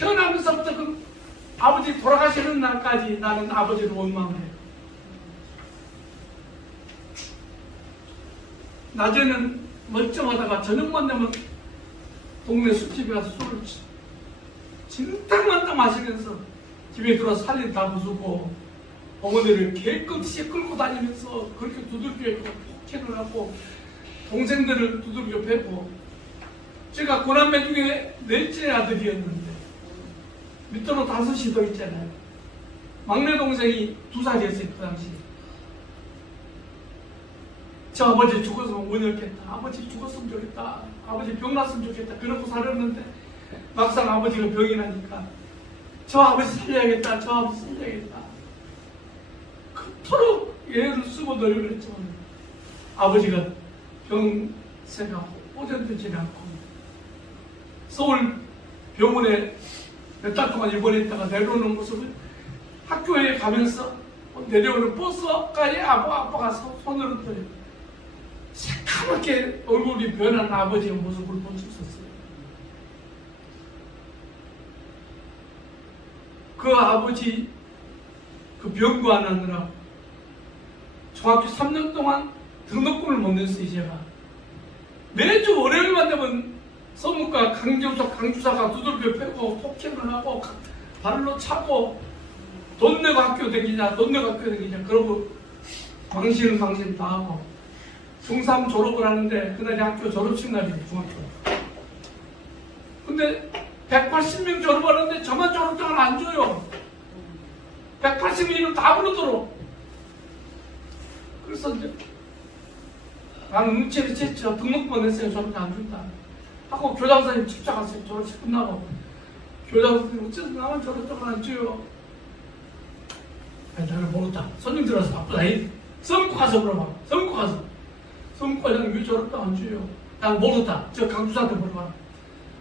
태어나면서부터 그 아버지 돌아가시는 날까지 나는 아버지를 원망해요. 낮에는 멀쩡하다가 저녁만 되면 동네 술집에 가서 술을 진탕만탕 마시면서 집에 들어와서 살림 다 부수고 어머니를 개끝이 끌고 다니면서 그렇게 두들겨 폭행을 하고 동생들을 두들겨 패고, 제가 고남매 중에 넷째 아들이었는데 밑으로 5이 더 있잖아요. 막내 동생이 2살이었어요 그 당시. 저 아버지 죽었으면 원했겠다, 아버지 죽었으면 좋겠다, 아버지 병 났으면 좋겠다, 그러고 살았는데 막상 아버지가 병이 나니까 저 아버지 살려야겠다, 저 아버지 살려야겠다, 그토록 애를 쓰고 노력을 했지만 아버지가 병세가 오전되지 않고 서울 병원에 몇 달 동안 입원했다가 내려오는 모습을 학교에 가면서 내려오는 버스가에 아빠가 손으로 들어요. 새카맣게 얼굴이 변한 아버지의 모습을 볼 수 있었어요. 그 아버지 그 병관하느라 중학교 3년 동안 등록금을 못 냈어요. 제가 매주 월요일만 되면 서무과 강주사가 두들겨 패고 폭행을 하고 발로 차고 돈 내고 학교 다니냐 돈 내고 학교 다니냐 그러고 망신 다 하고, 중3 졸업을 하는데 그날이 학교 졸업식 날이에요. 중학교. 근데 180명 졸업하는데 저만 졸업장을 안 줘요. 180명이면 다 부르도록. 그래서 이제 나는 눈치를 챘죠. 등록금 냈어요. 졸업장 안 준다 하고 교장선생님 집착하세요. 졸업식 끝나고 교장선생님 어째서 나만 졸업장을 안 줘요? 아니 나는 모르다. 손님 들어서 바쁘다. 성과 가서 물어봐. 성과 가서. 성과장님 왜 졸업장 안 줘요? 난 모르다. 저 강주사한테 물어봐.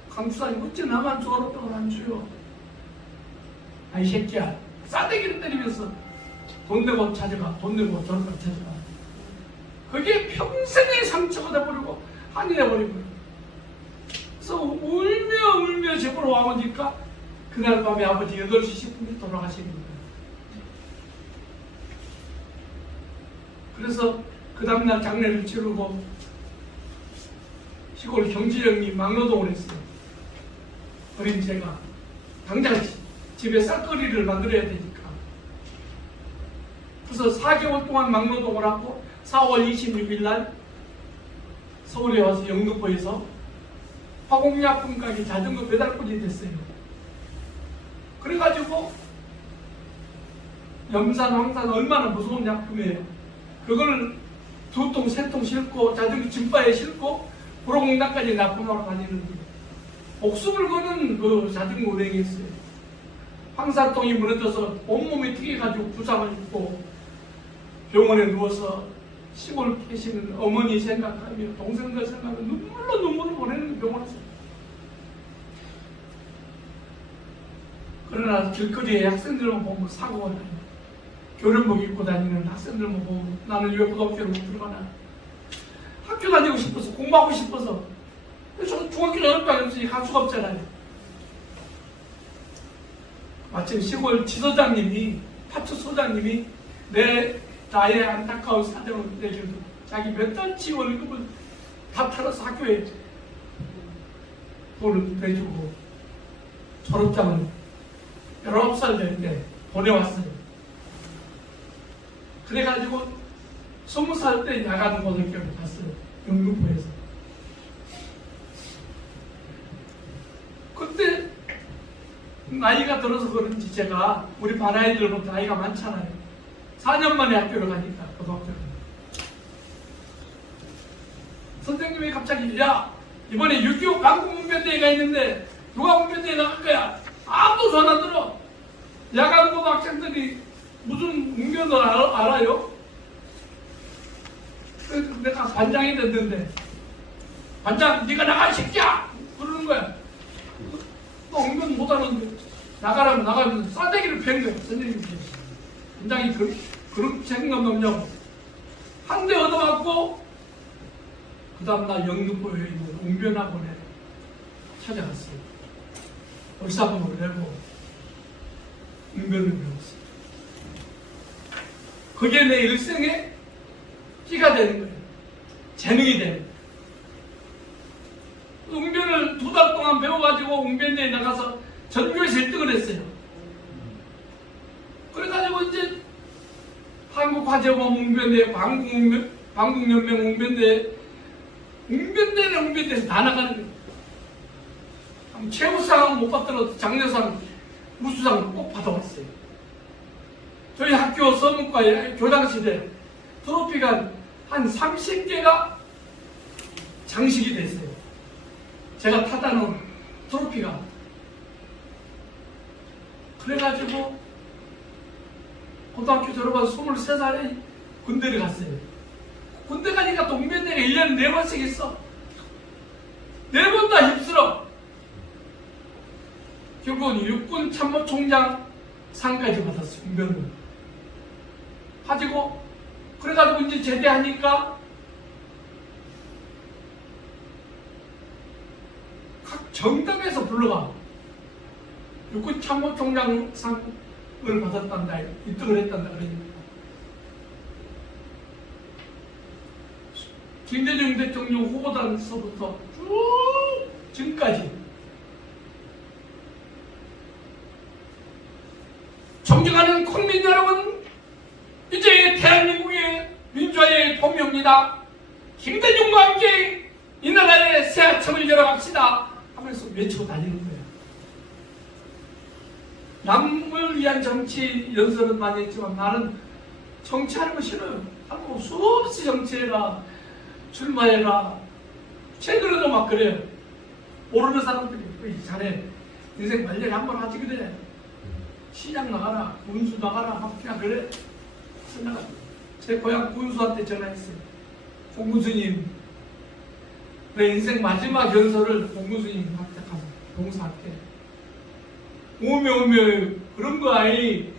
강주사님 어째 나만 졸업장을 안 줘요? 아이 새끼야. 싸대기를 때리면서 돈 내고 찾아가. 돈 내고 졸업장 찾아가. 그게 평생의 상처가 돼버리고 한이 돼버리고, 그래서 울며 집으로 와보니까 그날 밤에 아버지 8시 10분에 돌아가시는 거예요. 그래서 그 다음날 장례를 치르고 시골 경지령이 막노동을 했어요. 어린 제가 당장 집에 쌀거리를 만들어야 되니까. 그래서 4개월 동안 막노동을 하고 4월 26일 날 서울에 와서 영등포에서 화공약품 가게 자전거 배달꾼이 됐어요. 그래가지고 염산, 황산 얼마나 무서운 약품이에요. 그걸 2통, 3통 싣고 자전거 짐바에 싣고 보로공단까지 납품하러 다니는데 목숨을 거는 그 자전거 운행이었어요. 황산통이 무너져서 온몸이 튀겨가지고 부상을 입고 병원에 누워서 시골 계시는 어머니 생각하며 동생들 생각하며 눈물을 보내는 병원에서. 그러나 길거리에 학생들만 보면 사고가 나요. 교련복 입고 다니는 학생들만 보면 나는 왜 고등학교를 못 들어가나. 학교 다니고 싶어서, 공부하고 싶어서. 저 중학교 졸업도 없으니 갈 수가 없잖아요. 마침 시골 지소장님이, 파출소장님이 나의 안타까운 사정을 내주고 자기 몇 달치 월급을 다 털어서 학교에 돈을 내주고 졸업장을 19살 될 때 보내왔어요. 그래가지고 20살 때 야간 고등학교를 갔어요. 영등포에서. 그때 나이가 들어서 그런지 제가 우리 반 아이들보다 나이가 많잖아요. 4년 만에 학교를 가니까 고등학교를. 선생님이 갑자기 야 이번에 6.25 강국문변대회가 있는데 누가 문변대회 나갈 거야? 아무도 전화 안 들어. 야간 고등학생들이 무슨 문변을 알아요? 내가 반장이 됐는데 반장 네가 나가 이 새끼야! 그러는 거야. 너 문변 못하는데 나가라면 나가면 싸대기를 팬 거야. 선생님이. 반장이 그런 책임감 없냐고. 한 대 얻어맞고 그 다음날 영등포에 있는 웅변학원에 찾아갔어요. 월사금을 내고 웅변을 배웠어요. 그게 내 일생의 끼가 되는 거예요. 재능이 되는 거예요. 웅변을 2달 동안 배워가지고 웅변대에 나가서 전교에서 1등을 했어요. 그래가지고 이제 한국화재범 웅변대, 방국연맹 웅변대, 웅변대는 웅변대에서 다 나가는 거예요. 최우상은 못 받더라도 장려상, 우수상을 꼭 받아왔어요. 저희 학교 서문과에 교장실에 트로피가 한 30개가 장식이 됐어요. 제가 타다 놓은 트로피가. 그래가지고 고등학교 졸업한 23살에 군대를 갔어요. 군대 가니까 또 웅변대가 1년에 4번씩 있어. 4번 다 휩쓸어. 결국은 육군 참모총장 상까지 받았어요. 웅변을. 가지고 그래가지고 이제 제대하니까 각 정당에서 불러가 육군 참모총장 상을 받았단다, 1등을 했단다 그러니까 김대중 대통령 후보단서부터 쭉 지금까지 존경하는 국민 여러분, 이제 대한민국의 민주화의 봄이옵니다. 김대중과 함께 이 나라의 새 아침을 열어갑시다 하면서 외치고 다니는 거예요. 남을 위한 정치 연설은 많이 했지만 나는 정치하는 거 싫어요. 하고 수없이 정치해라, 출마해라. 최근에도 막 그래요. 모르는 사람들이 자네 인생 말년에 한 번 하지 그래. 시장 나가라, 군수 나가라, 막 그냥 그래. 제 고향 군수한테 전화했어요. 공군수님, 내 인생 마지막 연설을 공군수님한테 가서 봉사할게. 오메 그런 거 아니.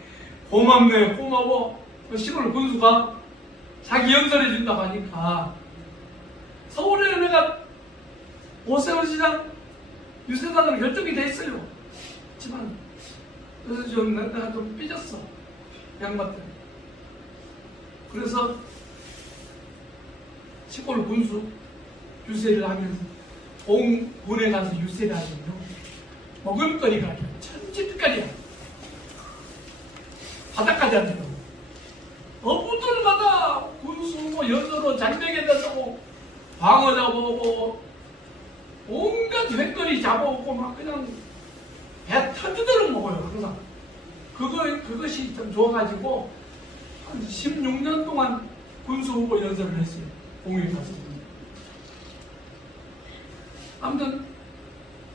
고맙네, 고마워. 시골 군수가 자기 연설해 준다고 하니까 서울에 내가 오세훈시장 유세단으로 결정이 돼 있어요. 하지만 그래서 내가 좀 삐졌어, 양반들. 그래서 시골 군수 유세를 하면서 공군에 가서 유세를 하면요, 먹을거리가 천지빛깔이야. 바닥까지 안 되고 어부들마다 군수 뭐 연서로 장벽에 대고 방어 잡아오고 온갖 횟거리 잡아오고 막 그냥 배 터지도록 먹어요. 항상 그것이 좀 좋아가지고 한 16년 동안 군수 후보 연설을 했어요. 공유에 가서. 아무튼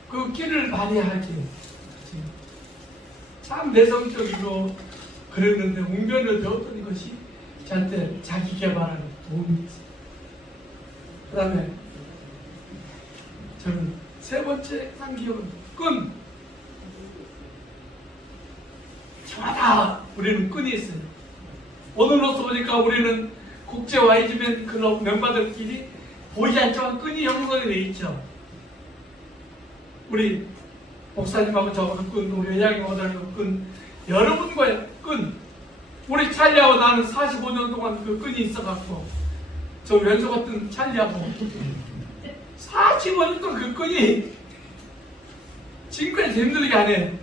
그 길을 발휘하지. 참 내성적이고 그랬는데 웅변을 배웠던 것이 저한테 자기 개발하는 도움이 됐어요. 그 다음에 저는 세 번째 한 기억은 끈. 저마다 우리는 끈이 있어요. 오늘로서 보니까 우리는 국제 와이즈맨 클럽 멤버들끼리 보이지 않지만 끈이 형성이 되어 있죠. 우리 목사님하고 저하고 끈, 우리 회장님하고 끈, 여러분과의 끈. 우리 찰리하고 나는 45년 동안 그 끈이 있어갖고 저 왼수 같은 찰리하고 45년 동안 그 끈이 지금까지 힘들게 안 해.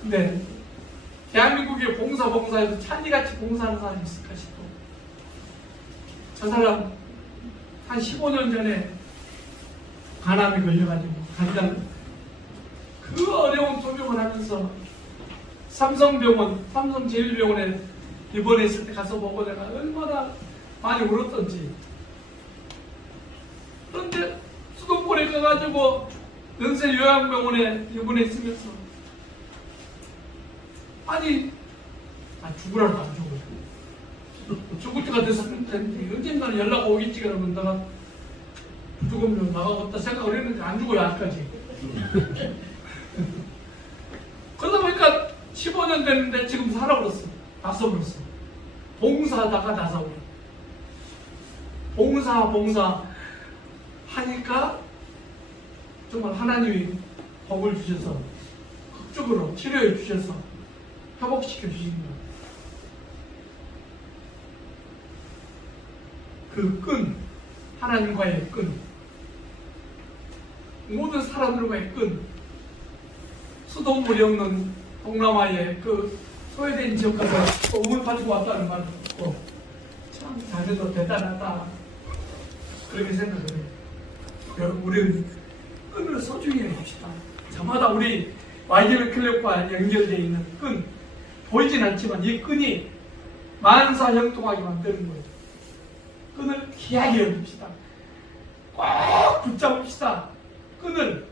근데 대한민국의 봉사에서 찰리같이 봉사하는 사람이 있을까 싶어. 저 사람 한 15년 전에 간암이 걸려가지고 간장 그 어려운 투병을 하면서 삼성제일병원에 입원했을 때 가서 보고 내가 얼마나 많이 울었던지. 그런데 수도권에 가가지고 연세요양병원에 입원했으면서 아니 죽으라도 안 죽어요. 죽을 때가 됐었는데 언젠가는 연락 오겠지 그러면 내가 죽으면 나가겠다 생각을 했는데 안 죽어요 아직까지. 그러다 보니까 15년 됐는데 지금 살아버렸어. 나서버렸어. 봉사하다가 나서버려. 봉사 하니까 정말 하나님이 복을 주셔서 극적으로 치료해 주셔서 회복시켜 주신 것. 그 끈, 하나님과의 끈, 모든 사람들과의 끈, 수돗물이 없는 동남아의 그 소외된 지역 가서 우물 가지고 왔다는 말을 듣고 참 자네도 대단하다 그렇게 생각을 해요. 우리는 끈을 소중히 해봅시다. 저마다 우리 YGB 클럽과 연결되어 있는 끈, 보이진 않지만 이 끈이 만사형통하게 만드는 거예요. 끈을 귀하게 여깁시다. 꼭 붙잡읍시다. 끈을.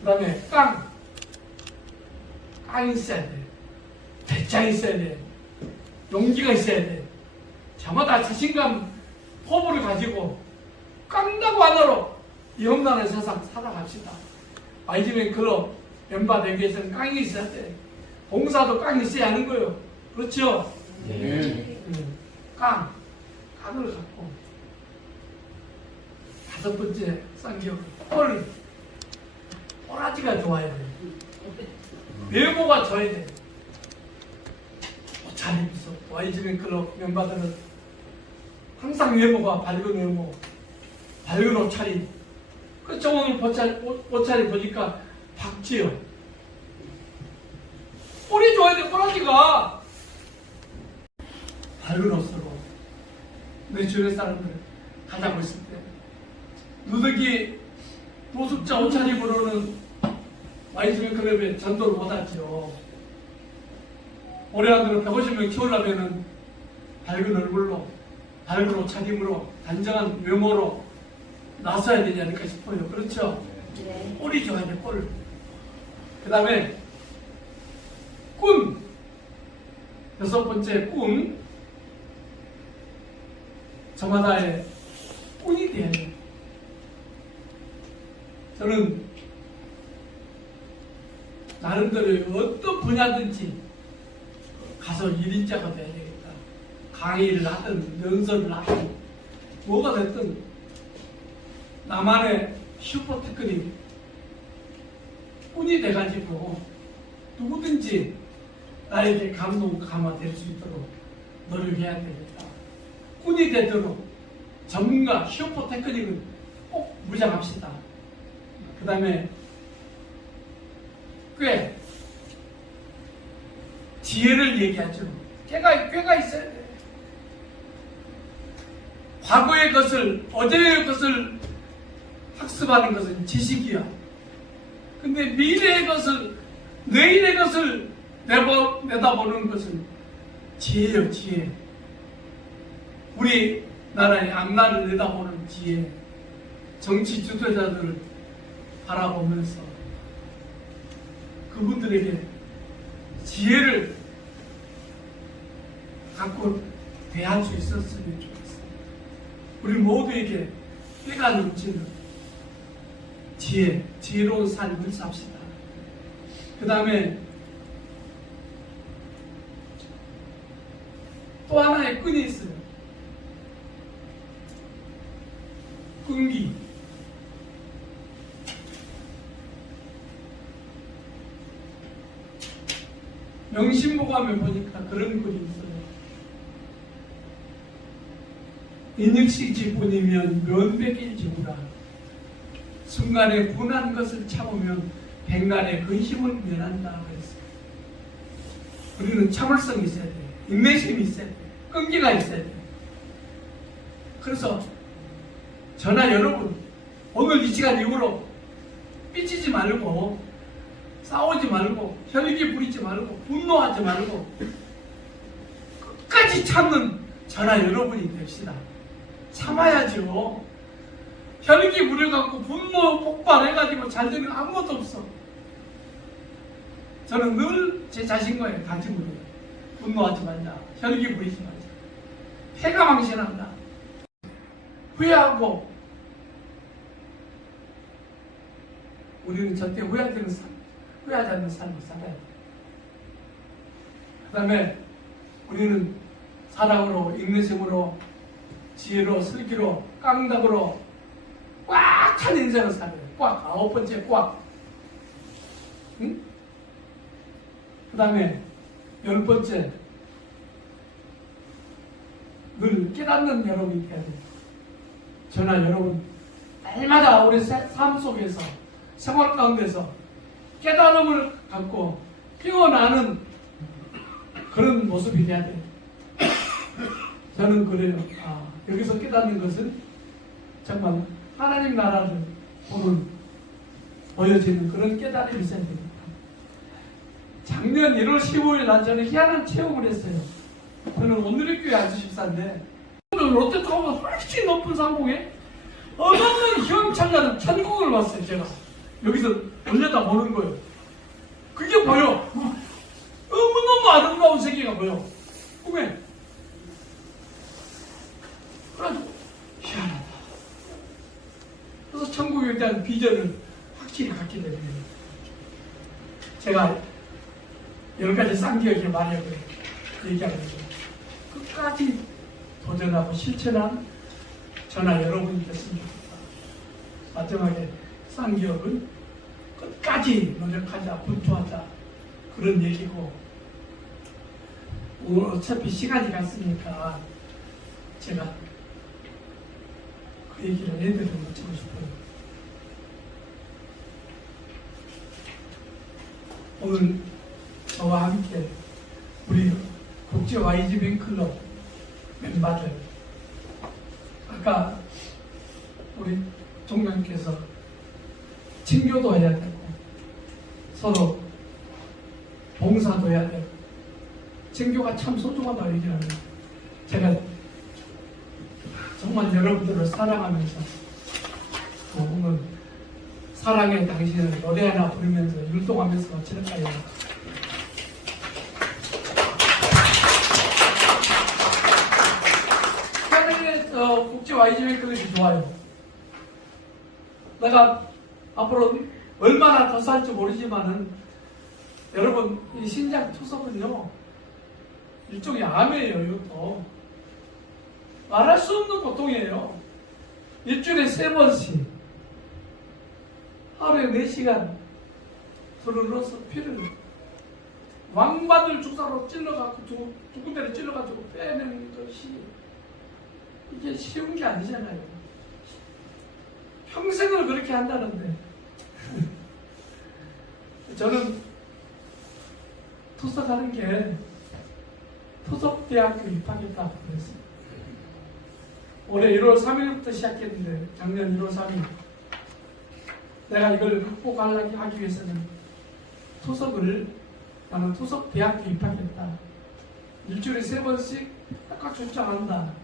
그 다음에 깡이 있어야 돼. 배짱이 있어야 돼. 용기가 있어야 돼. 저마다 자신감, 포부를 가지고 깡다고 하나로 이 험난한 세상 살아갑시다. YGB 클럽 멤버 되기 위해서는 깡이 있어야 돼. 봉사도 깡이 있어야 하는 거예요. 그렇죠? 네. 깡을 갖고. 다섯 번째 쌍기역 꼬라지가 좋아야 돼. 외모가 좋아야 돼. 옷잘 입어서 YGB 클럽 멤버들은 항상 외모가 밝은 외모, 밝은 옷차림. 그렇죠. 오늘 옷차림 보니까 박지요. 꼴이 좋아야 돼. 꼬라지가 밝은 옷으로 내 주변 사람들 가자고 있을 때 누더기 노숙자 옷차림으로는 YGB 클럽에 전도를 못하죠. 올해 안으로 150명 키우려면은 밝은 얼굴로, 밝은 옷차림으로, 단정한 외모로 나서야 되지 않을까 싶어요. 그렇죠? 네. 꼴이 좋아야 돼, 꼴. 그 다음에 꾼. 여섯 번째 꾼. 저마다의 꾼이 돼야 돼요. 저는 나름대로 어떤 분야든지 가서 1인자가 돼야 되겠다. 강의를 하든 연설을 하든 뭐가 됐든 나만의 슈퍼 테크닉 꾼이 돼가지고 누구든지 나에게 감동 감화 될 수 있도록 노력해야 되겠다. 꾼이 되도록 전문가 슈퍼 테크닉은 꼭 무장합시다. 그 다음에 꽤 지혜를 얘기하죠. 꾀가 있어야 돼. 과거의 것을, 어제의 것을 학습하는 것은 지식이야. 근데 미래의 것을, 내일의 것을 내다보는 것은 지혜요, 지혜. 우리 나라의 앞날을 내다보는 지혜. 정치 주도자들을 바라보면서 그분들에게 지혜를 갖고 대할 수 있었으면 좋겠어요. 우리 모두에게 때가 넘치는 지혜로운 삶을 삽시다. 그 다음에 또 하나의 끈이 있어요. 끈기. 명심보감에 보니까 그런 글이 있어요. 인육식지뿐이면 면백일지구나. 순간에 분한 것을 참으면 백날의 근심을 면한다 그랬어요. 우리는 참을성이 있어야 돼. 인내심이 있어야 돼. 끈기가 있어야 돼. 그래서 저나 여러분 오늘 이 시간 이후로 삐치지 말고 싸우지 말고 혈기 부리지 말고 분노하지 말고 끝까지 참는 저나 여러분이 됩시다. 참아야죠. 혈기 부려갖고 분노 폭발해가지고 잘 되는 거 아무것도 없어. 저는 늘 제 자신과의 다짐을 해요. 분노하지 말자. 혈기 부리지 말자. 패가 망신한다. 후회하고 우리는 절대 후회하지 않는 삶을 살아야 돼. 그 다음에 우리는 사랑으로, 인내심으로, 지혜로, 슬기로, 깡닭으로 꽉 찬 인생을 살아요. 꽉. 아홉 번째 꽉. 응? 그 다음에 10번째, 늘 깨닫는 여러분이 돼야 돼요. 저나 여러분 날마다 우리 삶 속에서, 생활 가운데서 깨달음을 갖고 피어나는 그런 모습이 돼야 돼요. 저는 그래요. 여기서 깨닫는 것은 정말 하나님 나라를 보여지는 그런 깨달음이 있어야 됩니다. 작년 1월 15일 날 저는 희한한 체험을 했어요. 저는 오늘의 교회 안수집사인데 롯데타워가 훨씬 높은 상공에 어마어마한 휘황찬란한 천국을 봤어요. 제가 여기서 올려다 보는 거예요. 그게 보여. 너무너무 아름다운 세계가 보여. 꿈에. 그래가지고 희한하다. 그래서 천국에 대한 비전을 확실히 갖게 되는 거예요. 제가 10가지 쌍기역을 많이 얘기하는 거예요. 끝까지 도전하고 실천한 저나 여러분이 됐으면 좋겠다. 마지막에 쌍기역은 끝까지 노력하자, 분투하자, 그런 얘기고, 오늘 어차피 시간이 갔으니까 제가 그 얘기를 애들을 마치고 싶어요. 오늘 저와 함께 우리 국제 YG뱅클럽 멤버들, 아까 우리 종장께서 친교도 해야 되고 서로 봉사도 해야 되고 친교가 참 소중하다고 얘기하는, 제가 정말 여러분들을 사랑하면서 오늘 사랑의 당신을 노래 하나 부르면서 율동하면서 지낼까요? 국제 YG뱅클럽이 좋아요. 내가 앞으로 얼마나 더 살지 모르지만은 여러분, 이 신장 투석은요 일종의 암이에요. 이것도 말할 수 없는 고통이에요. 일주일에 3번씩 하루에 4시간 불을 넣어서 피를 왕바늘 주사로 찔러갖고 두 군데를 찔러가지고 빼내는 것이 이게 쉬운 게 아니잖아요. 평생을 그렇게 한다는데 저는 투석하는 게 토속대학교 입학했다고 그랬어요. 올해 1월 3일부터 시작했는데 작년 1월 3일 내가 이걸 극복하기 위해서는 나는 토속대학교 입학했다. 일주일에 3번씩 학과 출장한다.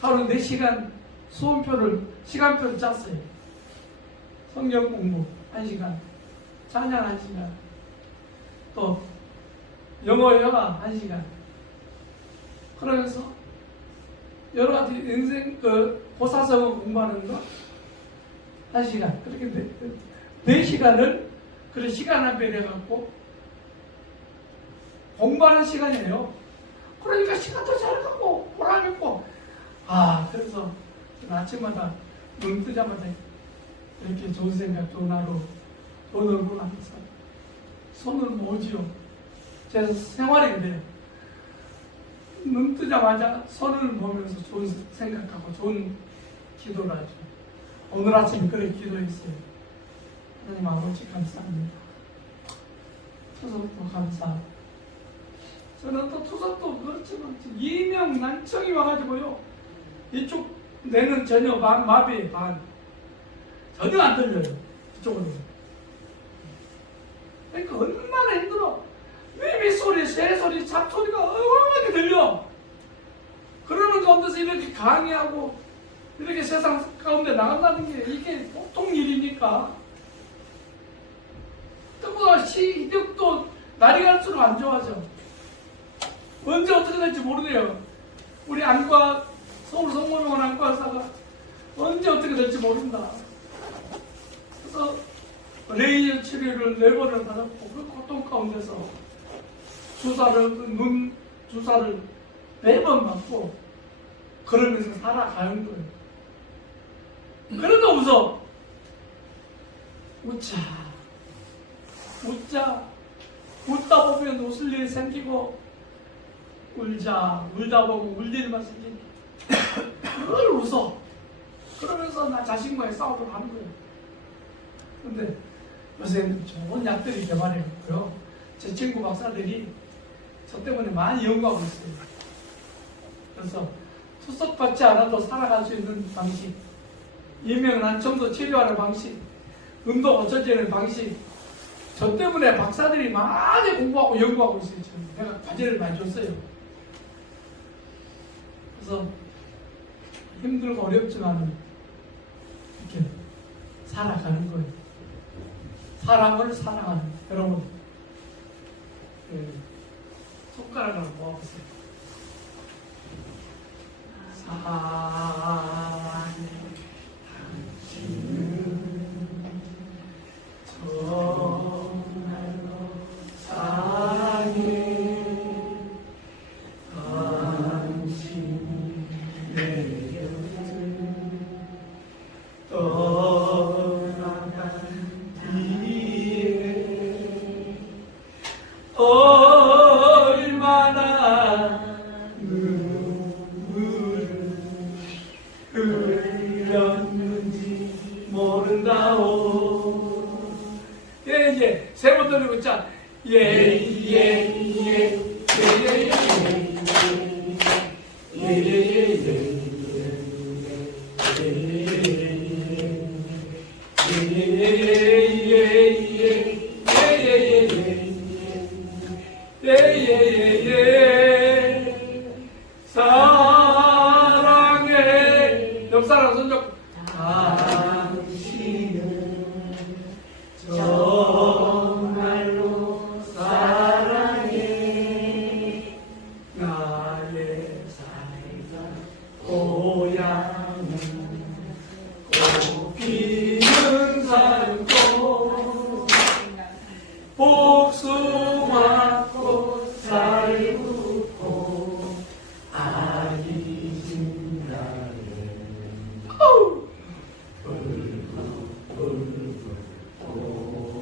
하루 4시간 시간표를 짰어요. 성경 공부 1시간, 찬양 1시간, 또 영어 영화 1시간. 그러면서 여러 가지 인생 고사성어 공부하는 거 1시간. 그렇게 4시간을 그런 시간을 배려갖고 공부하는 시간이에요. 그러니까 시간도 잘 가고 보람 있고. 그래서 아침마다 눈 뜨자마자 이렇게 좋은 생각, 좋은 하루, 좋은 얼굴 하면서 손을 모으지요. 제 생활이 그래요. 눈 뜨자마자 손을 모으면서 좋은 생각하고 좋은 기도를 하죠. 오늘 아침에 그렇게 기도했어요. 하나님 아버지 감사합니다. 투석도 감사하고, 저는 또 투석도 그렇지만 이명 난청이 와가지고요, 이쪽 뇌는 전혀 마비 반 전혀 안 들려요. 이쪽으로. 그러니까 얼마나 힘들어. 매미소리, 새소리, 잡소리가 어마어마하게 들려. 그러는 가운데서 이렇게 강의하고 이렇게 세상 가운데 나간다는 게 이게 보통 일이니까. 또 시력도 날이 갈수록 안 좋아져. 언제 어떻게 될지 모르네요. 우리 안과, 서울 성모병원 안과 의사가 언제 어떻게 될지 모른다. 그래서 레이저 치료를 4번을 받았고, 그 고통 가운데서 눈 주사를 4번 맞고 그러면서 살아가는 거예요. 그래도 웃어. 웃자. 웃자. 웃다 보면 웃을 일이 생기고 울다 보면 울 일만 생기고 늘 웃어. 그러면서 나 자신과의 싸움을 하는 거예요. 근데 요새 좋은 약들이 개발해요. 제 친구 박사들이 저 때문에 많이 연구하고 있어요. 그래서 투석받지 않아도 살아갈 수 있는 방식, 이명한 정도 치료하는 방식, 운동 어쩌지는 방식, 저 때문에 박사들이 많이 공부하고 연구하고 있어요. 지금 내가 과제를 많이 줬어요. 그래서 힘들고 어렵지만 이렇게 살아가는 거예요. 사람을 사랑하는 여러분, 손가락을 모아보세요. 사랑해 당신은 정말로 사랑해 당신이 내 곁을 떠나간 뒤에 얼마나 눈물을 흘렸는지 모른다오. 예, 세 번 돌리고 있자. 사랑해. 옆 사람 손잡고. 당신은 정말로 사랑해. 나의 살다 고향은 꽃피는 산골, 복숭아꽃 살구고 아기 진달래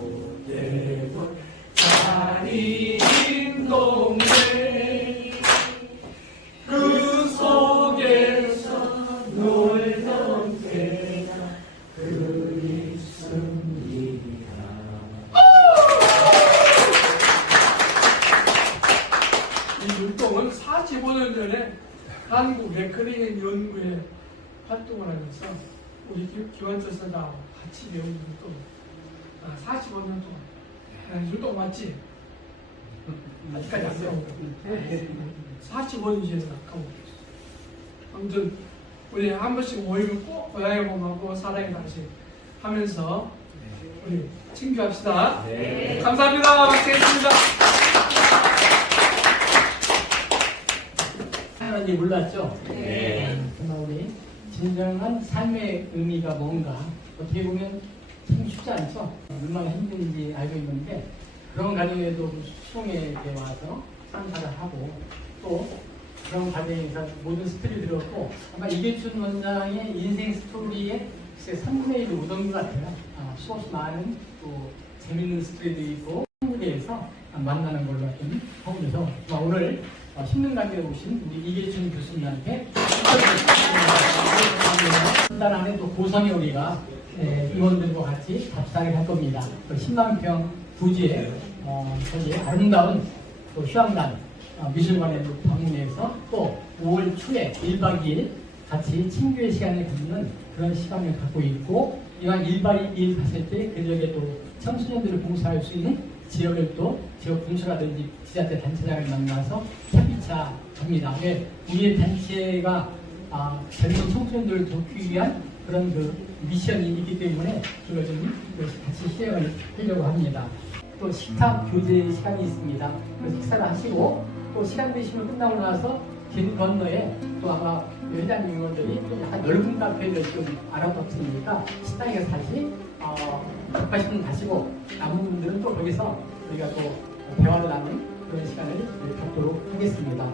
고개골 자리인 동네 그 속에서 놀던 때가 그립습니다. 이 율동은 45년 전에 한국 레코딩 연구에 활동을 하면서 우리 기완철 선생하고 같이 배운 율동. 45년 동안. 율동 맞지? 아직까지 안 배운 거. 45년 전에 가까워. 아무튼 우리 한 번씩 모이면 꼭 고향에 몸하고 사랑의 당신 하면서 우리 친교합시다. 네. 감사합니다. 박수했습니다. 하나님 몰랐죠? 네. 정말 우리 진정한 삶의 의미가 뭔가 어떻게 보면 참 쉽지 않죠? 얼마나 힘든지 알고 있는데 그런 과정에도 수송에 와서 참가를 하고 또 그런 과정에서 모든 스토리를 들었고 아마 이계춘 원장의 인생 스토리에 3분의 1이 오던 것 같아요. 수없이 많은 또 재밌는 스토리도 있고 한국에서 만나는 걸로 하여튼 하면서 오늘 힘든 관계에 오신 우리 이계춘 교수님한테 한 달 안에 또 고성에 우리가 임원들과 같이 답사를 할 겁니다. 또 신남평 부지에 거기에 아름다운 또 휴양단 미술관에 방문해서 또 5월 초에 1박 2일 같이 친교의 시간을 갖는 그런 시간을 갖고 있고 이왕 1박 2일 갔을 때 그 지역에 또 청소년들을 봉사할 수 있는 지역을 또 지역 군수라든지 지자체 단체장을 만나서 협의차 합니다. 우리의 단체가 젊은 청소년들을 돕기 위한 그런 그 미션이 있기 때문에 그걸 좀 같이 실행을 하려고 합니다. 또 식탁 교제 시간이 있습니다. 그 식사를 하시고 또 시간 되시면 끝나고 나서 길 건너에 또 아마 회장님 의원들이 좀 약간 넓은 카페를 좀 알아봤으니까 식당에 다시 급하신 분 가시고 남은 분들은 또 거기서 우리가 또 대화를 나누는 그런 시간을 갖도록 하겠습니다.